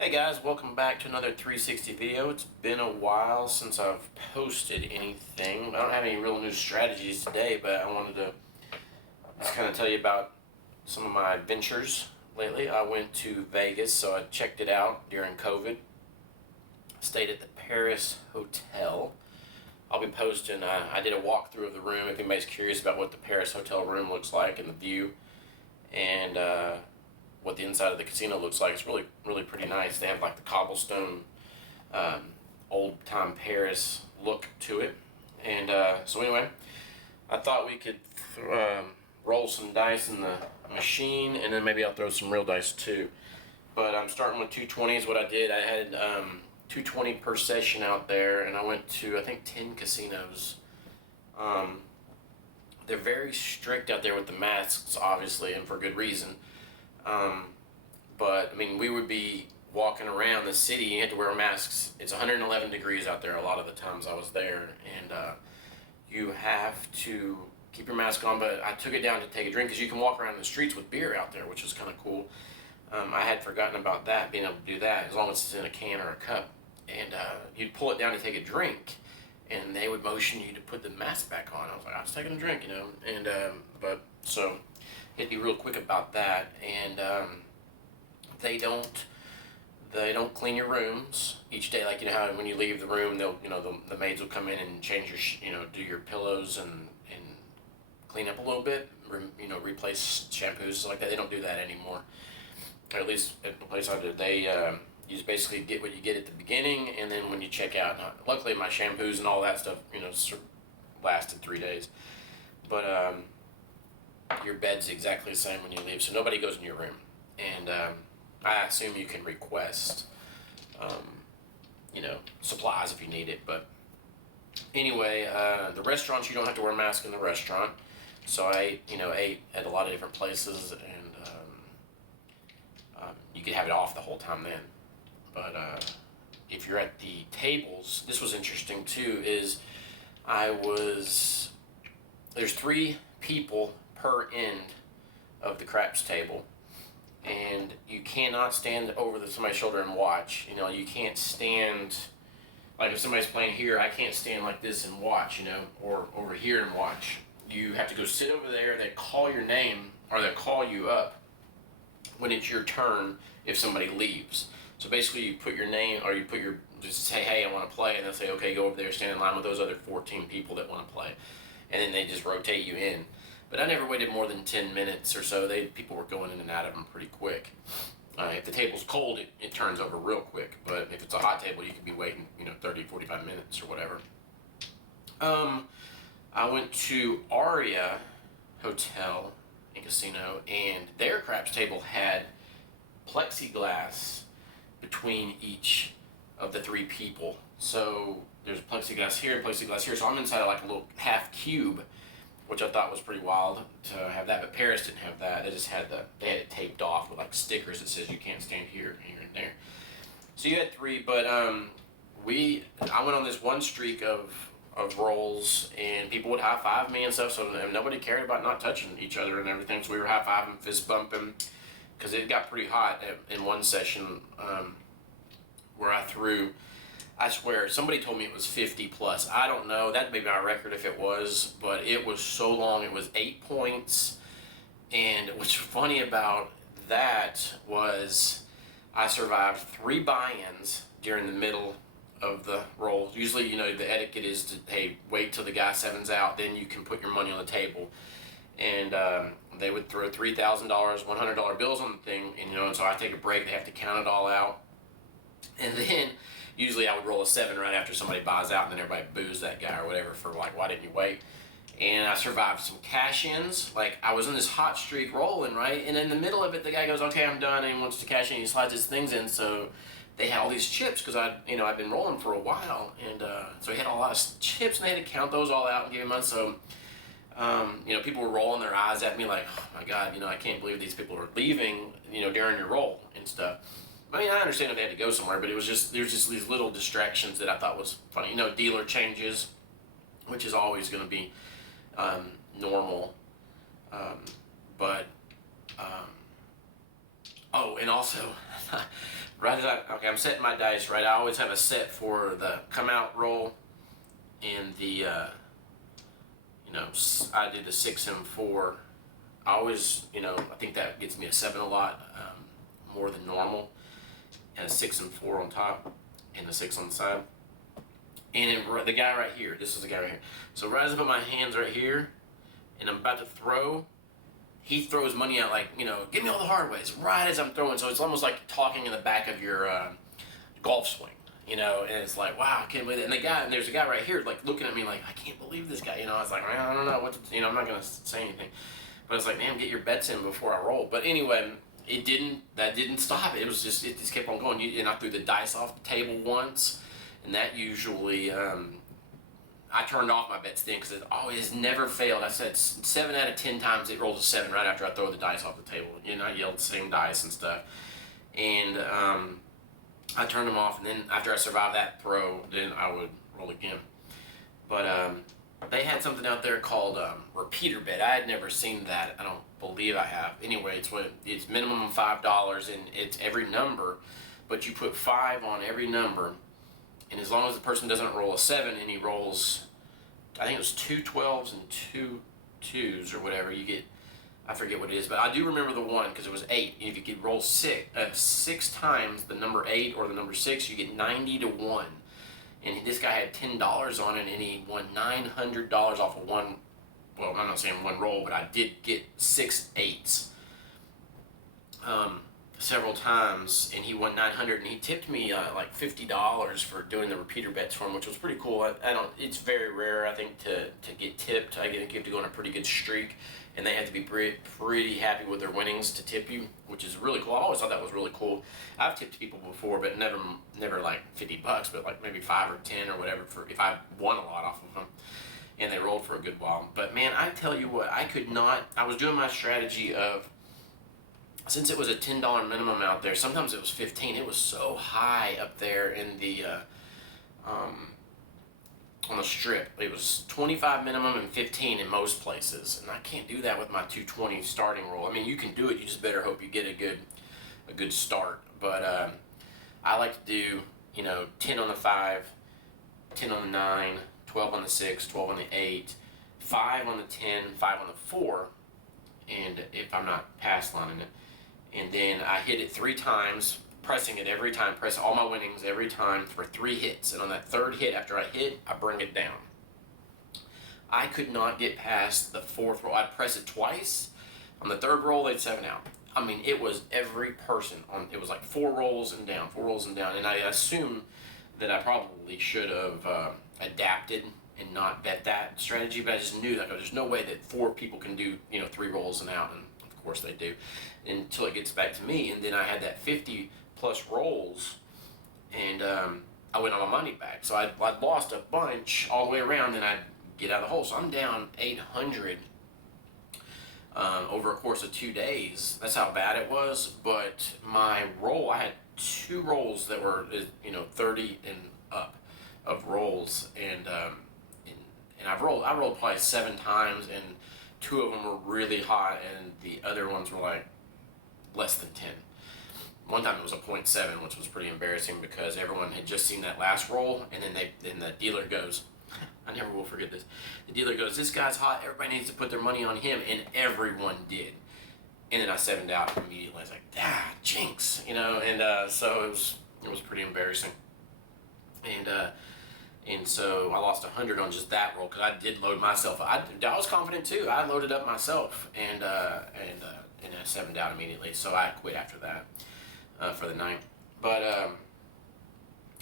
Hey guys, welcome back to another 360 video. It's been a while since I've posted anything. I don't have any real new strategies today, but I wanted to just kind of tell you about some of my adventures lately. I went to Vegas, so I checked it out during COVID. Stayed at the Paris Hotel. I'll be posting, I did a walkthrough of the room if anybody's curious about what the Paris Hotel room looks like and the view. And what the inside of the casino looks like. It's really pretty nice. They have like the cobblestone, um, old time Paris look to it. And so anyway, I thought we could roll some dice in the machine, and then maybe I'll throw some real dice too. But I'm starting with 220 is what I did. I had 220 per session out there, and I went to I think 10 casinos. Um, they're very strict out there with the masks, obviously, and for good reason. Um, but I mean, we would be walking around the city. You had to wear masks. It's 111 degrees out there a lot of the times I was there, and you have to keep your mask on. But I took it down to take a drink because you can walk around the streets with beer out there, which is kind of cool. I had forgotten about that, being able to do that as long as it's in a can or a cup. And you'd pull it down to take a drink, and they would motion you to put the mask back on. I was like, I was taking a drink, you know. And but so you had to be real quick about that. And they don't clean your rooms each day. Like, you know how when you leave the room, they'll, you know, the maids will come in and change your do your pillows and clean up a little bit, replace shampoos like that. They don't do that anymore, or at least at the place I did. They you just basically get what you get at the beginning, and then when you check out. Now, luckily my shampoos and all that stuff lasted 3 days, but your bed's exactly the same when you leave, so nobody goes in your room. And I assume you can request, supplies if you need it. But anyway, the restaurants, you don't have to wear a mask in the restaurant. So I, ate at a lot of different places, and you could have it off the whole time then. But if you're at the tables, this was interesting too. There's 3 people per end of the craps table, and you cannot stand over somebody's shoulder and watch. You can't stand, like if somebody's playing here, I can't stand like this and watch, or over here and watch. You have to go sit over there. They call your name, or they call you up when it's your turn if somebody leaves. So basically, you put your name, or just say, hey, I want to play, and they'll say, okay, go over there, stand in line with those other 14 people that want to play, and then they just rotate you in. But I never waited more than 10 minutes or so. People were going in and out of them pretty quick. If the table's cold, it turns over real quick. But if it's a hot table, you could be waiting, 30, 45 minutes or whatever. I went to Aria Hotel and Casino, and their craps table had plexiglass between each of the 3 people. So there's plexiglass here, plexiglass here. So I'm inside of like a little half cube, which I thought was pretty wild to have that. But Paris didn't have that. They had it taped off with like stickers that says you can't stand here and here and there. So you had 3, but I went on this one streak of rolls, and people would high five me and stuff. So nobody cared about not touching each other and everything. So we were high fiving, fist bumping, because it got pretty hot in one session where I swear, somebody told me it was 50 plus. I don't know. That'd be my record if it was, but it was so long. It was 8 points. And what's funny about that was I survived 3 buy-ins during the middle of the roll. Usually, the etiquette is to, hey, wait till the guy 7's out, then you can put your money on the table. And they would throw $3,000, $100 bills on the thing, and so I take a break. They have to count it all out, and then usually I would roll a 7 right after somebody buys out, and then everybody boos that guy or whatever for like, why didn't you wait? And I survived some cash-ins. Like, I was in this hot streak rolling, right? And in the middle of it, the guy goes, okay, I'm done, and he wants to cash in. He slides his things in, so they had all these chips because I'd been rolling for a while, and so he had a lot of chips, and they had to count those all out and give him money. So people were rolling their eyes at me like, oh my God, I can't believe these people are leaving, during your roll and stuff. I mean, I understand if they had to go somewhere, but there's just these little distractions that I thought was funny. Dealer changes, which is always going to be normal. But Oh, and also, right as I'm setting my dice, right, I always have a set for the come out roll and the, I did the 6 and 4. I always, I think that gets me a 7 a lot, more than normal, and a 6 and 4 on top, and a 6 on the side. And the guy right here, this is the guy right here. So right as I put my hands right here, and I'm about to throw, he throws money out like, give me all the hard ways, right as I'm throwing. So it's almost like talking in the back of your golf swing, and it's like, wow, I can't believe it. And there's a guy right here, like, looking at me like, I can't believe this guy. I was like, man, I don't know what to, I'm not going to say anything. But it's like, man, get your bets in before I roll. But anyway, that didn't stop it. It just kept on going. And I threw the dice off the table once, and that usually, I turned off my bets then because it always never failed. I said 7 out of 10 times it rolls a 7 right after I throw the dice off the table. I yelled the same dice and stuff. And I turned them off, and then after I survived that throw, then I would roll again. But they had something out there called repeater bet. I had never seen that. I don't believe I have. Anyway, it's minimum $5, and it's every number, but you put 5 on every number, and as long as the person doesn't roll a 7 and he rolls, I think it was 2 12s and 2 2s or whatever, you get, I forget what it is, but I do remember the one because it was 8. If you could roll 6 times the number 8 or the number 6, you get 90 to 1. And this guy had $10 on it, and he won $900 off of one. Well, I'm not saying one roll, but I did get 6 8s several times, and he won $900. And he tipped me like $50 for doing the repeater bets for him, which was pretty cool. I don't. It's very rare, I think, to get tipped. I think you have to go on a pretty good streak, and they have to be pretty happy with their winnings to tip you, which is really cool. I always thought that was really cool. I've tipped people before, but never like $50, but like maybe 5 or 10 or whatever for if I won a lot off of them, and they rolled for a good while. But man, I tell you what, I could not. I was doing my strategy of, since it was a $10 minimum out there, sometimes it was 15. It was so high up there in the on the strip. It was 25 minimum and 15 in most places, and I can't do that with my 220 starting roll. I mean, you can do it. You just better hope you get a good start. But I like to do 10 on the 5, 10 on the 9, 12 on the 6, 12 on the 8, 5 on the 10, 5 on the 4, and if I'm not pass lining it. And then I hit it 3 times, pressing it every time, press all my winnings every time for 3 hits. And on that 3rd hit, after I hit, I bring it down. I could not get past the 4th roll. I'd press it twice. On the 3rd roll, they'd 7 out. I mean, it was every person it was like 4 rolls and down, 4 rolls and down. And I assume that I probably should have adapted and not bet that strategy, but I just knew that there's no way that 4 people can do 3 rolls and out, and of course they do, until it gets back to me. And then I had that 50 plus rolls, and I went on my money back. So I'd lost a bunch all the way around, and I'd get out of the hole. So I'm down 800 over a course of 2 days. That's how bad it was. But my roll, I had 2 rolls that were 30 and up of rolls, and I rolled probably 7 times, and 2 of them were really hot, and the other ones were like less than 10. One time it was a 0.7, which was pretty embarrassing because everyone had just seen that last roll, and then the dealer goes, I never will forget this. The dealer goes, this guy's hot, everybody needs to put their money on him, and everyone did. And then I 7'd out immediately. I was like, jinx, and so it was pretty embarrassing. And so I lost 100 on just that roll because I did load myself up. I was confident too. I loaded up myself, and I 7'd out immediately. So I quit after that for the night. But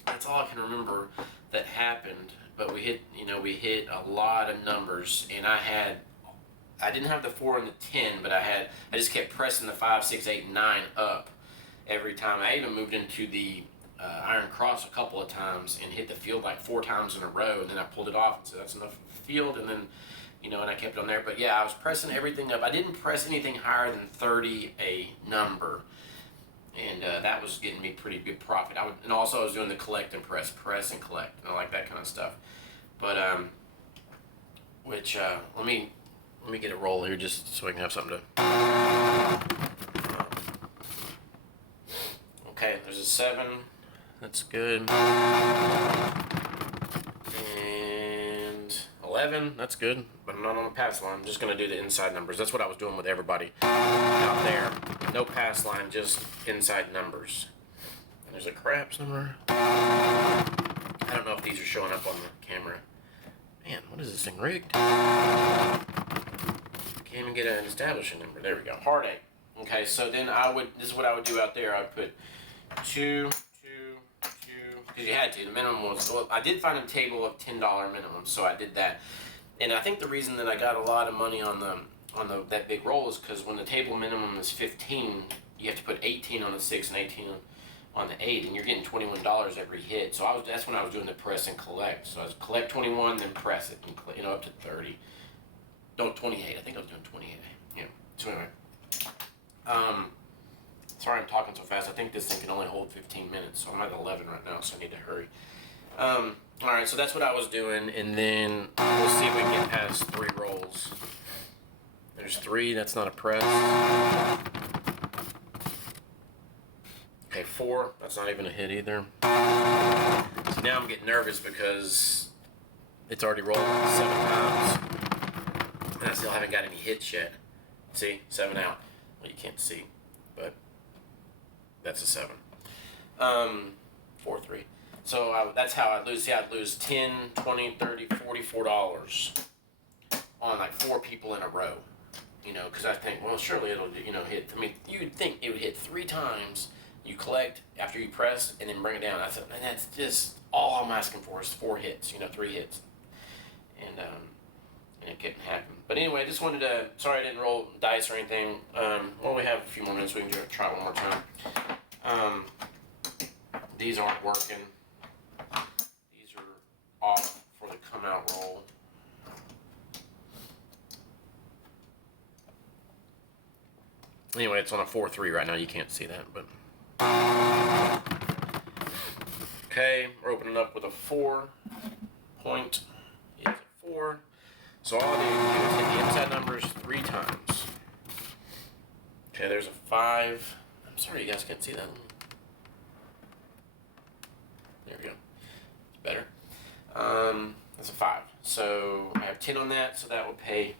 that's all I can remember that happened. But we hit a lot of numbers, and I didn't have the 4 and the 10, but I just kept pressing the 5, 6, 8, and 9 up every time. I even moved into the Iron Cross a couple of times and hit the field like 4 times in a row, and then I pulled it off and said that's enough field, and then and I kept on there. But yeah, I was pressing everything up. I didn't press anything higher than 30 a number, and that was getting me pretty good profit. And also I was doing the collect and press and collect, and I like that kind of stuff. But let me get a roll here just so I can have something to 7. That's good. And 11. That's good. But I'm not on the pass line. I'm just going to do the inside numbers. That's what I was doing with everybody out there. No pass line, just inside numbers. And there's a craps number. I don't know if these are showing up on the camera. Man, what is this thing rigged? Can't even get an establishing number. There we go. Heartache. Okay, so then this is what I would do out there. I would put 2, 2, 2, because you had to. The minimum was, well, I did find a table of $10 minimum, so I did that. And I think the reason that I got a lot of money on that big roll is because when the table minimum is 15, you have to put 18 on the 6 and 18 on the 8, and you're getting $21 every hit. So that's when I was doing the press and collect. So I was collect 21, then press it, and up to 30. No, 28. I think I was doing 28. Yeah. So anyway. Sorry I'm talking so fast. I think this thing can only hold 15 minutes, so I'm at 11 right now, so I need to hurry. Alright, so that's what I was doing, and then we'll see if we can get past 3 rolls. There's 3, that's not a press. Okay, 4, that's not even a hit either. So now I'm getting nervous because it's already rolled 7 times, and I still haven't got any hits yet. See, 7 out. Well, you can't see, but that's a 7. 4, 3. So that's how I'd lose. See, I'd lose 10, 20, 30, $44 on like 4 people in a row. You know, because I think, well, surely it'll, hit. I mean, you'd think it would hit 3 times. You collect after you press and then bring it down. I said, and that's just all I'm asking for is 4 hits. 3 hits, and it couldn't happen. But anyway, I just wanted to. Sorry, I didn't roll dice or anything. Well, we have a few more minutes. We can try it one more time. These aren't working. These are off for the come out roll. Anyway, it's on a 4-3 right now. You can't see that, but okay. We're opening up with a 4 point. It's a 4. So all I need to do is hit the inside numbers 3 times. Okay, there's a 5. I'm sorry you guys can't see that. There we go. It's better. That's a 5. So I have 10 on that, so that will pay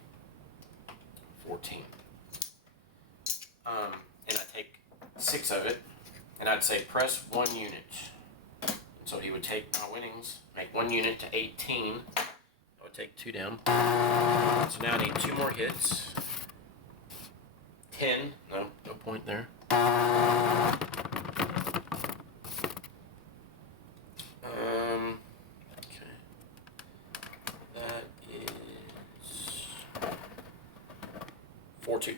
14. And I take 6 of it, and I'd say press 1 unit. And so he would take my winnings, make 1 unit to 18. I would take 2 down. So now I need 2 more hits. 10. No point there. Okay. That is 4-2.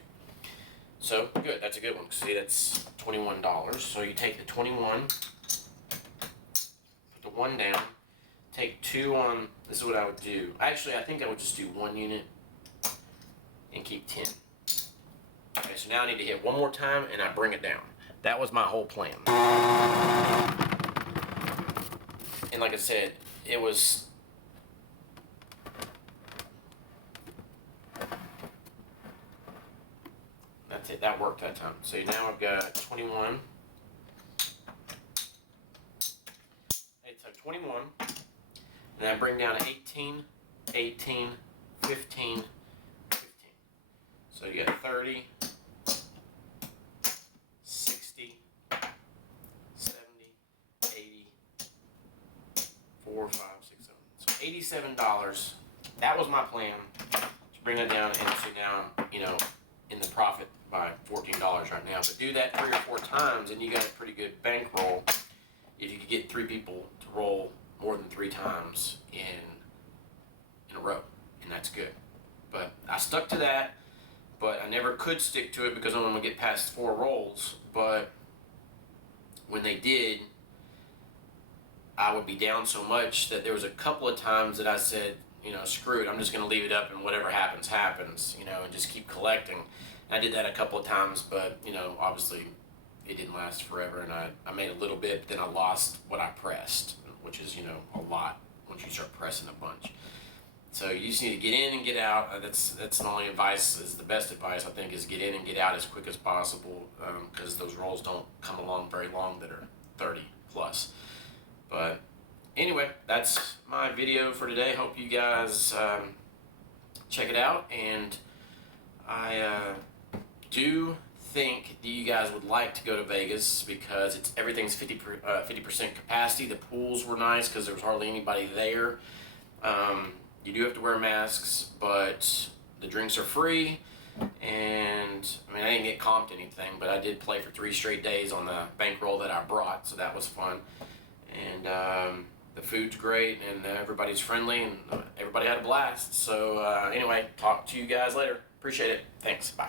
So good. That's a good one. See, that's $21. So you take the 21, put the 1 down, take 2 on. This is what I would do. Actually, I think I would just do 1 unit and keep 10. Okay, so now I need to hit 1 more time and I bring it down. That was my whole plan. And like I said, it was. That's it. That worked that time. So now I've got 21. It's a 21. And I bring down 18, 18, 15, 15. So you got 30, 60, 70, 80, 4, 5, 6, 7. So $87. That was my plan to bring it down into now, in the profit by $14 right now. But do that 3 or 4 times and you got a pretty good bankroll if you could get 3 people to roll more than 3 times in a row, and that's good. But I stuck to that, but I never could stick to it because I'm going to get past 4 rolls. But when they did, I would be down so much that there was a couple of times that I said, screw it, I'm just going to leave it up and whatever happens, happens, and just keep collecting. And I did that a couple of times, but, obviously it didn't last forever, and I made a little bit, then I lost what I pressed, which is, a lot once you start pressing a bunch. So you just need to get in and get out. That's the only advice, is the best advice, I think, is get in and get out as quick as possible, because those rolls don't come along very long that are 30 plus. But anyway, that's my video for today. Hope you guys check it out, and I do think that you guys would like to go to Vegas because everything's 50% capacity. The pools were nice because there was hardly anybody there. You do have to wear masks, but the drinks are free. And I mean, I didn't get comped anything, but I did play for 3 straight days on the bankroll that I brought, so that was fun. And the food's great, and everybody's friendly, and everybody had a blast. So anyway, talk to you guys later. Appreciate it. Thanks. Bye.